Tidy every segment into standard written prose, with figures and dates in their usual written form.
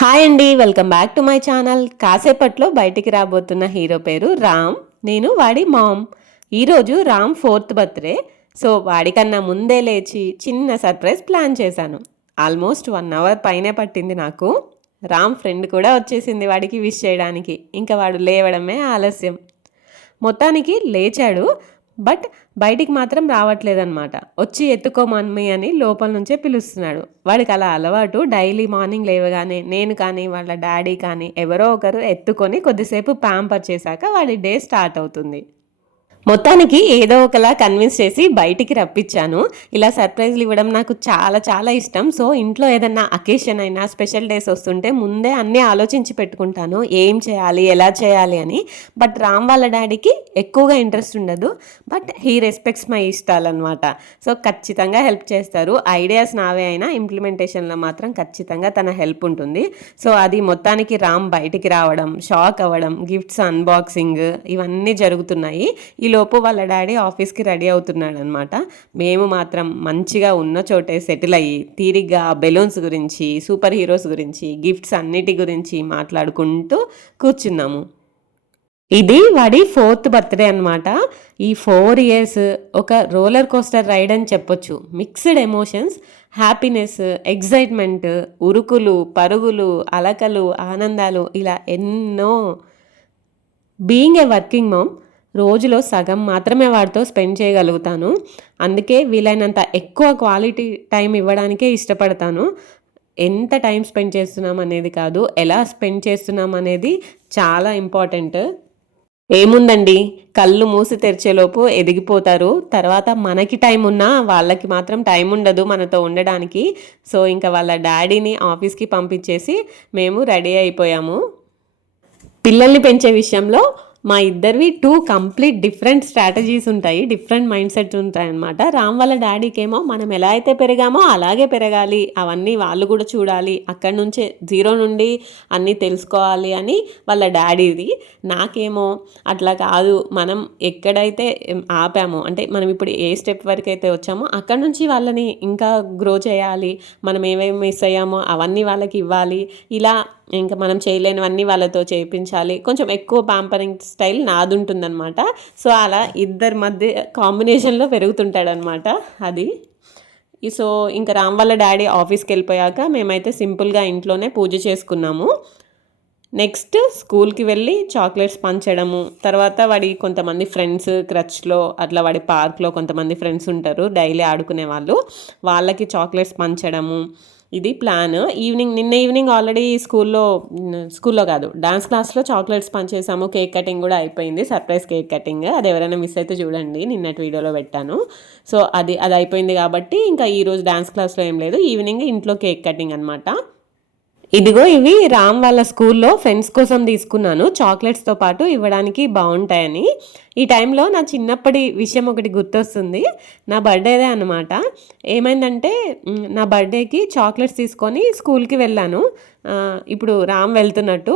Hi అండి, welcome back to my channel. కాసేపట్లో బయటికి రాబోతున్న హీరో పేరు రామ్. నేను వాడి మామ్. ఈరోజు రామ్ 4th బర్త్డే. సో వాడికన్నా ముందే లేచి చిన్న సర్ప్రైజ్ ప్లాన్ చేశాను. ఆల్మోస్ట్ 1 అవర్ పైనే పట్టింది నాకు. రామ్ ఫ్రెండ్ కూడా వచ్చేసింది వాడికి విష్ చేయడానికి. ఇంకా వాడు లేవడమే ఆలస్యం. మొత్తానికి లేచాడు, బట్ బయటికి మాత్రం రావట్లేదన్నమాట. వచ్చి ఎత్తుకో మమ్మీ అని లోపల నుంచే పిలుస్తున్నాడు. వాడికి అలా అలవాటు. డైలీ మార్నింగ్ లేవగానే నేను కానీ వాళ్ళ డాడీ కానీ ఎవరో ఒకరు ఎత్తుకొని కొద్దిసేపు ప్యాంపర్ చేశాక వాడి డే స్టార్ట్ అవుతుంది. మొత్తానికి ఏదో ఒకలా కన్విన్స్ చేసి బయటికి రప్పించాను. ఇలా సర్ప్రైజ్లు ఇవ్వడం నాకు చాలా చాలా ఇష్టం. సో ఇంట్లో ఏదన్నా అకేషన్ అయినా స్పెషల్ డేస్ వస్తుంటే ముందే అన్నీ ఆలోచించి పెట్టుకుంటాను, ఏం చేయాలి ఎలా చేయాలి అని. బట్ రామ్ వాళ్ళ డాడీకి ఎక్కువగా ఇంట్రెస్ట్ ఉండదు, బట్ హీ రెస్పెక్ట్స్ మై ఇష్టాలన్నమాట. సో ఖచ్చితంగా హెల్ప్ చేస్తారు. ఐడియాస్ నావే అయినా ఇంప్లిమెంటేషన్లో మాత్రం ఖచ్చితంగా తన హెల్ప్ ఉంటుంది. సో అది మొత్తానికి రామ్ బయటికి రావడం, షాక్ అవ్వడం, గిఫ్ట్స్ అన్బాక్సింగ్ ఇవన్నీ జరుగుతున్నాయి. లోపు వాళ్ళ డాడీ ఆఫీస్కి రెడీ అవుతున్నాడు అనమాట. మేము మాత్రం మంచిగా ఉన్న చోటే సెటిల్ అయ్యి తీరిగ్గా బెలూన్స్ గురించి, సూపర్ హీరోస్ గురించి, గిఫ్ట్స్ అన్నిటి గురించి మాట్లాడుకుంటూ కూర్చున్నాము. ఇది వాడి 4th బర్త్డే అనమాట. ఈ 4 years ఒక రోలర్ కోస్టర్ రైడ్ అని చెప్పొచ్చు. మిక్స్డ్ ఎమోషన్స్, హ్యాపీనెస్, ఎగ్జైట్మెంట్, ఉరుకులు పరుగులు, అలకలు, ఆనందాలు, ఇలా ఎన్నో. బీయింగ్ ఏ వర్కింగ్ మామ్, రోజులో సగం మాత్రమే వాడితో స్పెండ్ చేయగలుగుతాను. అందుకే వీలైనంత ఎక్కువ క్వాలిటీ టైం ఇవ్వడానికే ఇష్టపడతాను. ఎంత టైం స్పెండ్ చేస్తున్నాం అనేది కాదు, ఎలా స్పెండ్ చేస్తున్నాం అనేది చాలా ఇంపార్టెంట్. ఏముందండి, కళ్ళు మూసి తెరిచేలోపు ఎదిగిపోతారు. తర్వాత మనకి టైం ఉన్నా వాళ్ళకి మాత్రం టైం ఉండదు మనతో ఉండడానికి. సో ఇంకా వాళ్ళ డాడీని ఆఫీస్కి పంపించేసి మేము రెడీ అయిపోయాము. పిల్లల్ని పెంచే విషయంలో మా ఇద్దరివి 2 కంప్లీట్ డిఫరెంట్ స్ట్రాటజీస్ ఉంటాయి, డిఫరెంట్ మైండ్ సెట్స్ ఉంటాయి అనమాట. రామ్ వాళ్ళ డాడీకేమో మనం ఎలా అయితే పెరిగామో అలాగే పెరగాలి, అవన్నీ వాళ్ళు కూడా చూడాలి, అక్కడి నుంచే 0 నుండి అన్నీ తెలుసుకోవాలి అని వాళ్ళ డాడీది. నాకేమో అట్లా కాదు, మనం ఎక్కడైతే ఆపామో, అంటే మనం ఇప్పుడు ఏ స్టెప్ వరకు అయితే వచ్చామో అక్కడి నుంచి వాళ్ళని ఇంకా గ్రో చేయాలి, మనం ఏమేమి మిస్ అయ్యామో అవన్నీ వాళ్ళకి ఇవ్వాలి, ఇలా ఇంకా మనం చేయలేనివన్నీ వాళ్ళతో చేయించాలి. కొంచెం ఎక్కువ ప్యాంపరింగ్ స్టైల్ నాది ఉంటుందన్నమాట. సో అలా ఇద్దరి మధ్య కాంబినేషన్లో పెరుగుతుంటాడనమాట అది. సో ఇంకా రామ్ వాళ్ళ డాడీ ఆఫీస్కి వెళ్ళిపోయాక మేమైతే సింపుల్గా ఇంట్లోనే పూజ చేసుకున్నాము. నెక్స్ట్ స్కూల్కి వెళ్ళి చాక్లెట్స్ పంచడము, తర్వాత వాడి కొంతమంది ఫ్రెండ్స్ క్రచ్లో అట్లా వాడి పార్క్లో కొంతమంది ఫ్రెండ్స్ ఉంటారు డైలీ ఆడుకునే వాళ్ళు, వాళ్ళకి చాక్లెట్స్ పంచడము, ఇది ప్లాన్. నిన్న ఈవినింగ్ ఆల్రెడీ స్కూల్లో కాదు, డాన్స్ క్లాస్లో చాక్లెట్స్ పంచేసాము. కేక్ కటింగ్ కూడా అయిపోయింది, సర్ప్రైజ్ కేక్ కటింగ్. అది ఎవరైనా మిస్ అయితే చూడండి, నిన్నటి వీడియోలో పెట్టాను. సో అది అయిపోయింది కాబట్టి ఇంకా ఈరోజు డాన్స్ క్లాస్లో ఏం లేదు, ఈవినింగ్ ఇంట్లో కేక్ కటింగ్ అనమాట. ఇదిగో ఇవి రామ్ వాళ్ళ స్కూల్లో ఫ్రెండ్స్ కోసం తీసుకున్నాను, చాక్లెట్స్తో పాటు ఇవ్వడానికి బాగుంటాయని. ఈ టైంలో నా చిన్నప్పటి విషయం ఒకటి గుర్తొస్తుంది. నా బర్త్డేదే అనమాట. ఏమైందంటే నా బర్త్డేకి చాక్లెట్స్ తీసుకొని స్కూల్కి వెళ్ళాను. ఇప్పుడు రామ్ వెళ్తున్నట్టు,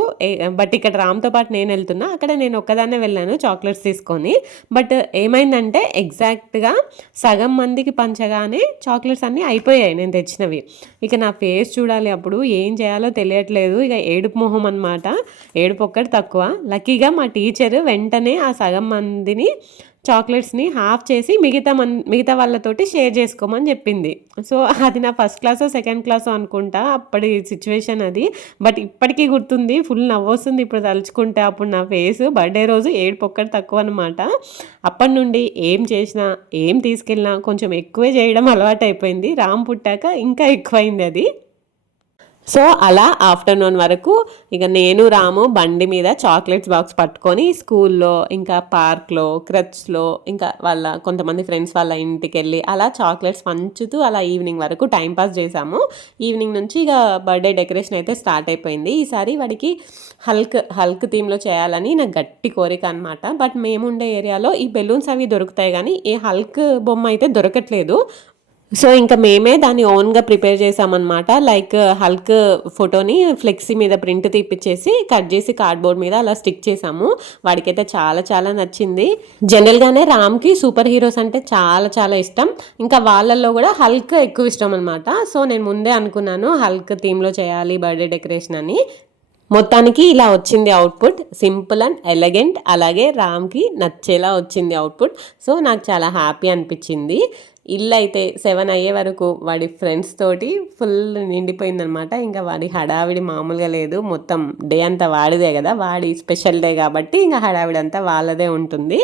బట్ ఇక్కడ రామ్తో పాటు నేను వెళ్తున్నా, అక్కడ నేను ఒక్కదాన్నే వెళ్ళాను చాక్లెట్స్ తీసుకొని. బట్ ఏమైందంటే ఎగ్జాక్ట్గా సగం మందికి పంచగానే చాక్లెట్స్ అన్నీ అయిపోయాయి నేను తెచ్చినవి. ఇక నా ఫేస్ చూడాలి, అప్పుడు ఏం చేయాలో తెలియట్లేదు. ఇక ఏడుపు మొహం అనమాట, ఏడుపు ఒక్కటి తక్కువ. లక్కీగా మా టీచర్ వెంటనే ఆ సగం మందిని చాక్లెట్స్ని హాఫ్ చేసి మిగతా వాళ్ళతోటి షేర్ చేసుకోమని చెప్పింది. సో అది నా ఫస్ట్ క్లాసో సెకండ్ క్లాసో అనుకుంటా అప్పటి సిచ్యువేషన్ అది. బట్ ఇప్పటికీ గుర్తుంది, ఫుల్ నవ్వొస్తుంది ఇప్పుడు తలుచుకుంటే. అప్పుడు నా ఫేస్ బర్త్డే రోజు ఏడుపు ఒక్కటి తక్కువ అనమాట. అప్పటి నుండి ఏం చేసినా ఏం తీసుకెళ్ళినా కొంచెం ఎక్కువే చేయడం అలవాటు అయిపోయింది. రామ్ పుట్టాక ఇంకా ఎక్కువైంది అది. సో అలా ఆఫ్టర్నూన్ వరకు ఇక నేను రాము బండి మీద చాక్లెట్స్ బాక్స్ పట్టుకొని స్కూల్లో, ఇంకా పార్క్లో, క్రచ్లో, ఇంకా కొంతమంది ఫ్రెండ్స్ వాళ్ళ ఇంటికి వెళ్ళి అలా చాక్లెట్స్ పంచుతూ అలా ఈవినింగ్ వరకు టైంపాస్ చేసాము. ఈవినింగ్ నుంచి ఇక బర్త్డే డెకరేషన్ అయితే స్టార్ట్ అయిపోయింది. ఈసారి వాడికి హల్క్ థీమ్లో చేయాలని నాకు గట్టి కోరిక అనమాట. బట్ మేముండే ఏరియాలో ఈ బెలూన్స్ అవి దొరుకుతాయి, కానీ ఏ హల్క్ బొమ్మ అయితే దొరకట్లేదు. సో ఇంకా మేమే దాన్ని ఓన్గా ప్రిపేర్ చేసామన్నమాట. లైక్ హల్క్ ఫోటోని ఫ్లెక్సీ మీద ప్రింట్ తీపిచ్చేసి కట్ చేసి కార్డ్బోర్డ్ మీద అలా స్టిక్ చేసాము. వాడికైతే చాలా చాలా నచ్చింది. జనరల్గానే రామ్కి సూపర్ హీరోస్ అంటే చాలా చాలా ఇష్టం. ఇంకా వాళ్ళల్లో కూడా హల్క్ ఎక్కువ ఇష్టం అనమాట. సో నేను ముందే అనుకున్నాను హల్క్ థీమ్లో చేయాలి బర్త్డే డెకరేషన్ అని. మొత్తానికి ఇలా వచ్చింది అవుట్పుట్. సింపుల్ అండ్ ఎలగెంట్, అలాగే రామ్కి నచ్చేలా వచ్చింది అవుట్పుట్. సో నాకు చాలా హ్యాపీ అనిపించింది. ఇల్లు అయితే 7 అయ్యే వరకు వాడి ఫ్రెండ్స్ తోటి ఫుల్ నిండిపోయిందనమాట. ఇంకా వాడి హడావిడి మామూలుగా లేదు. మొత్తం డే అంతా వాడిదే కదా, వాడి స్పెషల్ డే కాబట్టి ఇంకా హడావిడి అంతా వాళ్ళదే ఉంటుంది.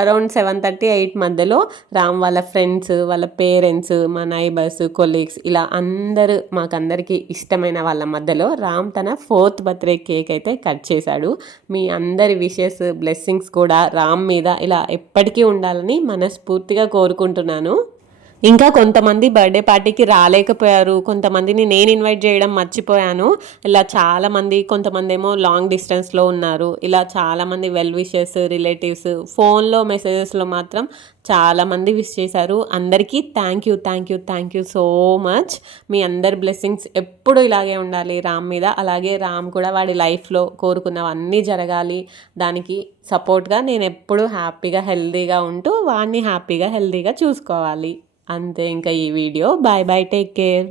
అరౌండ్ 7:30, 8 మధ్యలో రామ్ వాళ్ళ ఫ్రెండ్స్, వాళ్ళ పేరెంట్స్, మా నైబర్స్, కొలీగ్స్ ఇలా అందరూ మాకందరికీ ఇష్టమైన వాళ్ళ మధ్యలో రామ్ తన 4th బర్త్డే కేక్ అయితే కట్ చేశాడు. మీ అందరి విషెస్, బ్లెస్సింగ్స్ కూడా రామ్ మీద ఇలా ఎప్పటికీ ఉండాలని మనస్ఫూర్తిగా కోరుకుంటున్నాను. ఇంకా కొంతమంది బర్త్డే పార్టీకి రాలేకపోయారు. కొంతమందిని నేను ఇన్వైట్ చేయడం మర్చిపోయాను. ఇలా చాలామంది, కొంతమంది ఏమో లాంగ్ డిస్టెన్స్లో ఉన్నారు. ఇలా చాలామంది వెల్ విషెస్, రిలేటివ్స్ ఫోన్లో మెసేజెస్లో మాత్రం చాలామంది విష్ చేశారు. అందరికీ thank you, thank you, thank you so much. మీ అందరి బ్లెస్సింగ్స్ ఎప్పుడు ఇలాగే ఉండాలి రామ్ మీద. అలాగే రామ్ కూడా వాడి లైఫ్లో కోరుకున్నవన్నీ జరగాలి. దానికి సపోర్ట్గా నేను ఎప్పుడూ హ్యాపీగా హెల్తీగా ఉంటూ వాడిని హ్యాపీగా హెల్తీగా చూసుకోవాలి. అంతే ఇంకా ఈ video. Bye bye, take care.